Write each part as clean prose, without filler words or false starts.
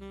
I'm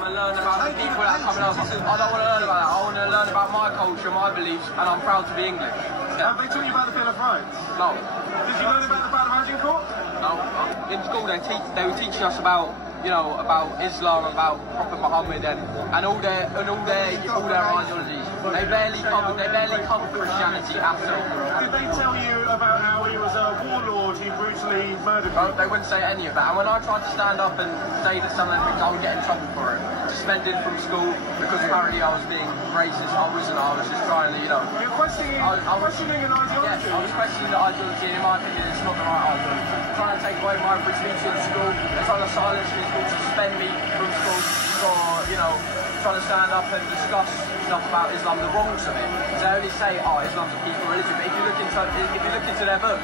going to learn about the people that are coming over. I don't want to learn about that. I want to learn about my culture, my beliefs, and I'm proud to be English. Yeah. Have they taught you about the Bill of Rights? No. Did you learn about the Bad Imagine Court? No. In school they were teaching us about, you know, about Islam, about Prophet Muhammad, and all their ideologies. They barely covered Christianity at all. Did they tell you about how he was a warlord who brutally murdered people? No, they wouldn't say any of that. And when I tried to stand up and say that some of the things, I would get in trouble for it. Suspended from school because apparently I was being racist. I wasn't. I was just trying to, you know. You're questioning an ideology? Yes, I was questioning the ideology, and in my opinion, it's not the right ideology. They're trying to take away my free speech in school. They're trying to silence me in school, to suspend me from school for, you know, trying to stand up and discuss stuff about Islam, the wrongs of it. They only say, oh, Islam's a peaceful religion, but if you look into their book,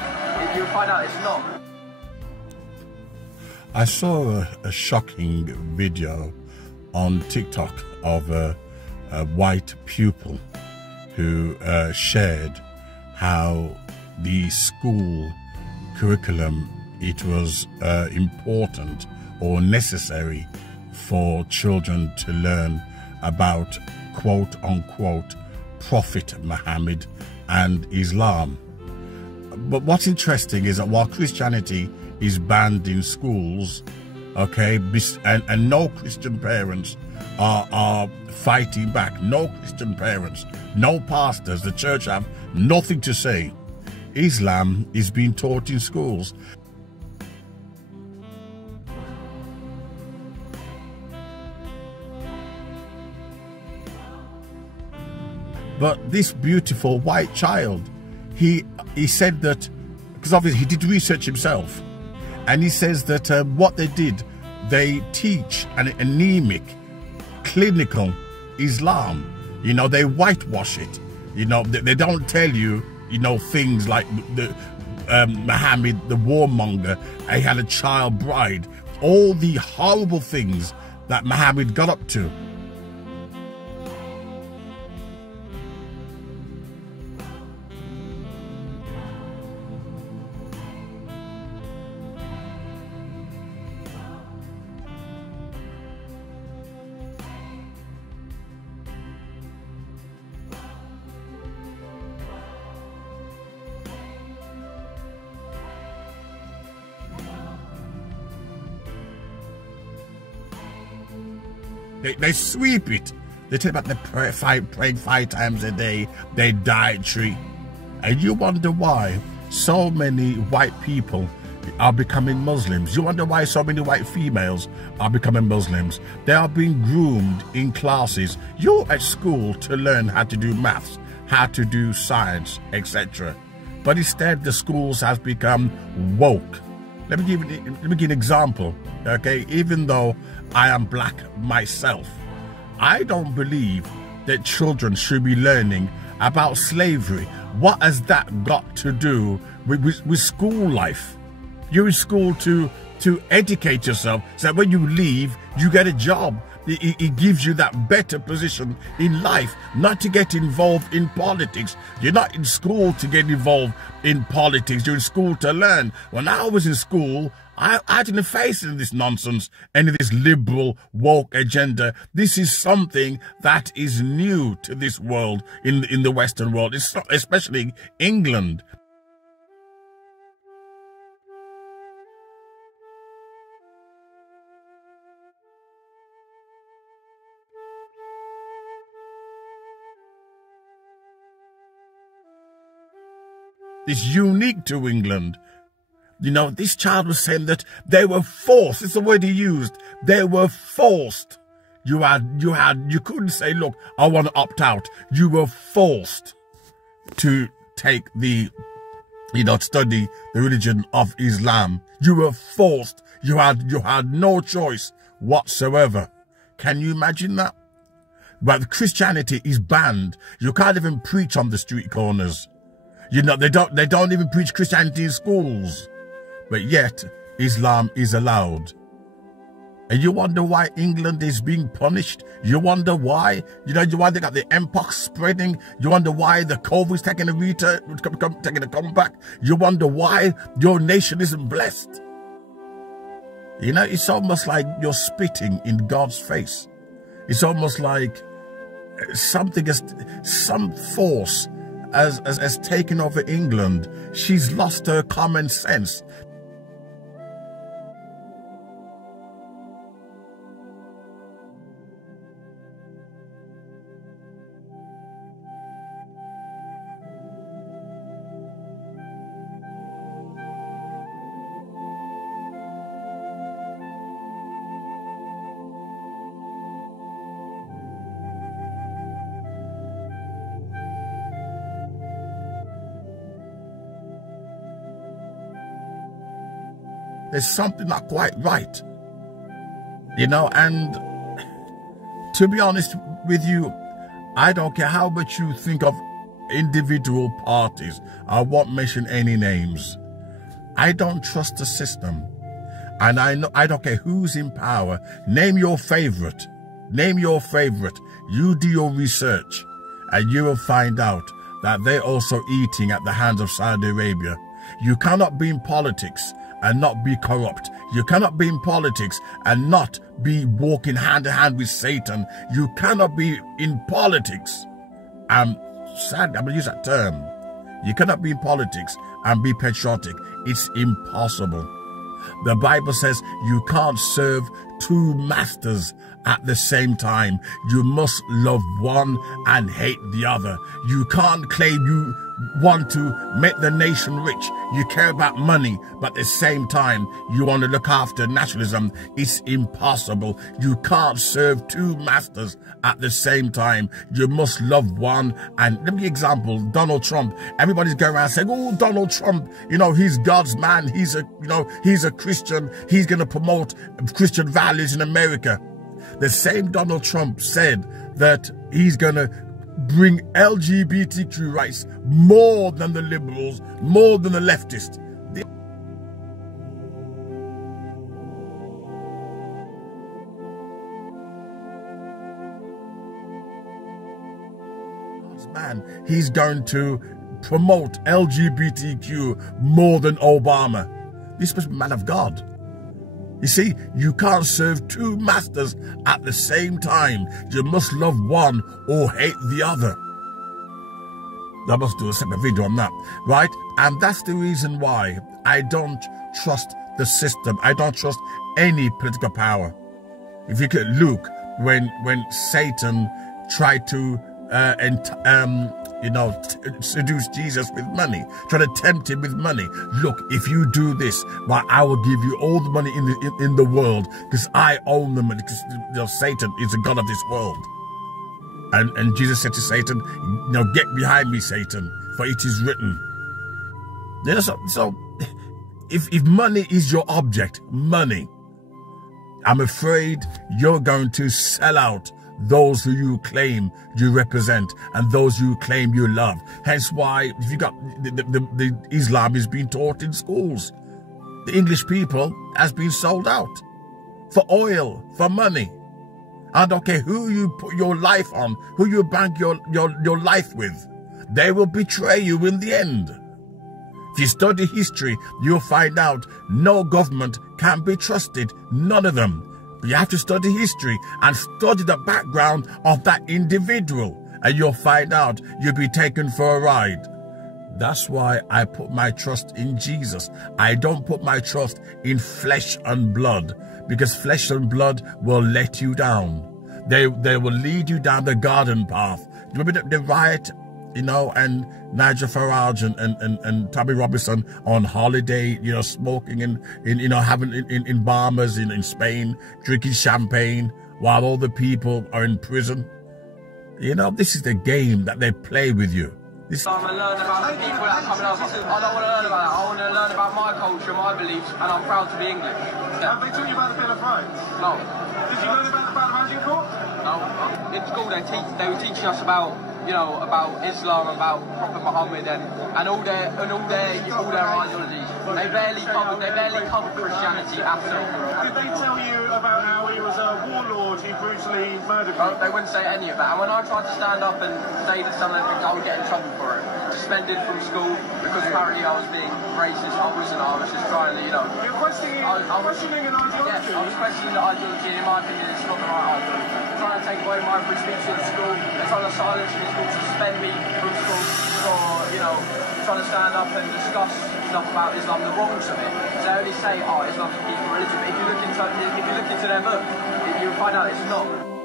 you'll find out it's not. I saw a shocking video on TikTok of a white pupil who shared how the school curriculum, it was important or necessary for children to learn about quote unquote Prophet Muhammad and Islam. But what's interesting is that while Christianity is banned in schools, okay, and no Christian parents are fighting back, no Christian parents, no pastors, the church have nothing to say. Islam is being taught in schools. But this beautiful white child, he said that, because obviously he did research himself, and he says that what they did, they teach an anemic, clinical Islam. You know, they whitewash it. You know, they don't tell you, you know, things like the Muhammad, the warmonger, he had a child bride, all the horrible things that Muhammad got up to. They sweep it. They tell about the praying 5 times a day, they dietary. And you wonder why so many white people are becoming Muslims. You wonder why so many white females are becoming Muslims. They are being groomed in classes. You're at school to learn how to do maths, how to do science, etc. But instead, the schools have become woke. Let me give you an example, okay? Even though I am black myself, I don't believe that children should be learning about slavery. What has that got to do with school life? You're in school to educate yourself so that when you leave, you get a job. It gives you that better position in life, not to get involved in politics. You're not in school to get involved in politics. You're in school to learn. When I was in school, I didn't face any of this nonsense, any of this liberal woke agenda. This is something that is new to this world, in the Western world, especially England. It's unique to England. You know, this child was saying that they were forced. It's the word he used. They were forced. You couldn't say, look, I want to opt out. You were forced to take study the religion of Islam. You were forced. You had no choice whatsoever. Can you imagine that? But Christianity is banned. You can't even preach on the street corners. You know, they don't even preach Christianity in schools. But yet, Islam is allowed. And you wonder why England is being punished. You wonder why, why they got the mpox spreading. You wonder why the COVID's taking a comeback. You wonder why your nation isn't blessed. It's almost like you're spitting in God's face. It's almost like some force has taken over England. She's lost her common sense. There's something not quite right, and to be honest with you, I don't care how much you think of individual parties. I won't mention any names. I don't trust the system, and I don't care who's in power. Name your favorite. Name your favorite. You do your research, and you will find out that they're also eating at the hands of Saudi Arabia. You cannot be in politics and not be corrupt. You cannot be in politics and not be walking hand in hand with Satan. You cannot be in politics. Sad, I'm going to use that term. You cannot be in politics and be patriotic. It's impossible. The Bible says you can't serve two masters at the same time. You must love one and hate the other. You can't claim you want to make the nation rich. You care about money, but at the same time, you want to look after nationalism. It's impossible. You can't serve two masters at the same time. You must love one. And let me give you an example. Donald Trump. Everybody's going around saying, oh, Donald Trump, he's God's man. He's a Christian. He's going to promote Christian values in America. The same Donald Trump said that he's going to bring LGBTQ rights more than the liberals, more than the leftists. Man, he's going to promote LGBTQ more than Obama. This was a man of God. You see, you can't serve two masters at the same time. You must love one or hate the other. I must do a separate video on that, right? And that's the reason why I don't trust the system. I don't trust any political power. If you could look, when Satan tried to seduce Jesus with money, try to tempt him with money. Look, if you do this, well, I will give you all the money in the world, because I own them, because Satan is the god of this world. And Jesus said to Satan, get behind me, Satan, for it is written. So if money is your object, money, I'm afraid you're going to sell out those who you claim you represent and those you claim you love. Hence why, if you got the Islam is being taught in schools. The English people has been sold out for oil, for money. I don't care who you put your life on, who you bank your life with. They will betray you in the end. If you study history, you'll find out no government can be trusted, none of them. You have to study history and study the background of that individual, and you'll find out you'll be taken for a ride. That's why I put my trust in Jesus. I don't put my trust in flesh and blood, because flesh and blood will let you down. They will lead you down the garden path. Remember the riot, and Nigel Farage and Tommy Robinson on holiday, smoking having in Bahamas, in Spain, drinking champagne while all the people are in prison. This is the game that they play with you. I'm going to learn about the people that are coming over. I don't want to learn about that. I want to learn about my culture, my beliefs, and I'm proud to be English. Yeah. Have they taught you about the Bill of Rights? No. Did you learn about the Vatican Court? No. In school they were teaching us about Islam, about Prophet Muhammad and all their ideologies. They barely covered Christianity at all. Did they tell you about how he was a warlord who brutally murdered people? They wouldn't say any of that. And when I tried to stand up and say that some of the things, I would get in trouble for it. Suspended from school because apparently I was being racist. I wasn't. I was just trying to, You're questioning an ideology? Yes, I was questioning the ideology, and in my opinion, it's not the right ideology. They're trying to take away my free speech in school. They're trying to silence me in school, suspend me from school for, trying to stand up and discuss stuff about Islam, the wrongs of it. So they only say, Islam's a peaceful religion. But if you look into their book, you'll find out it's not.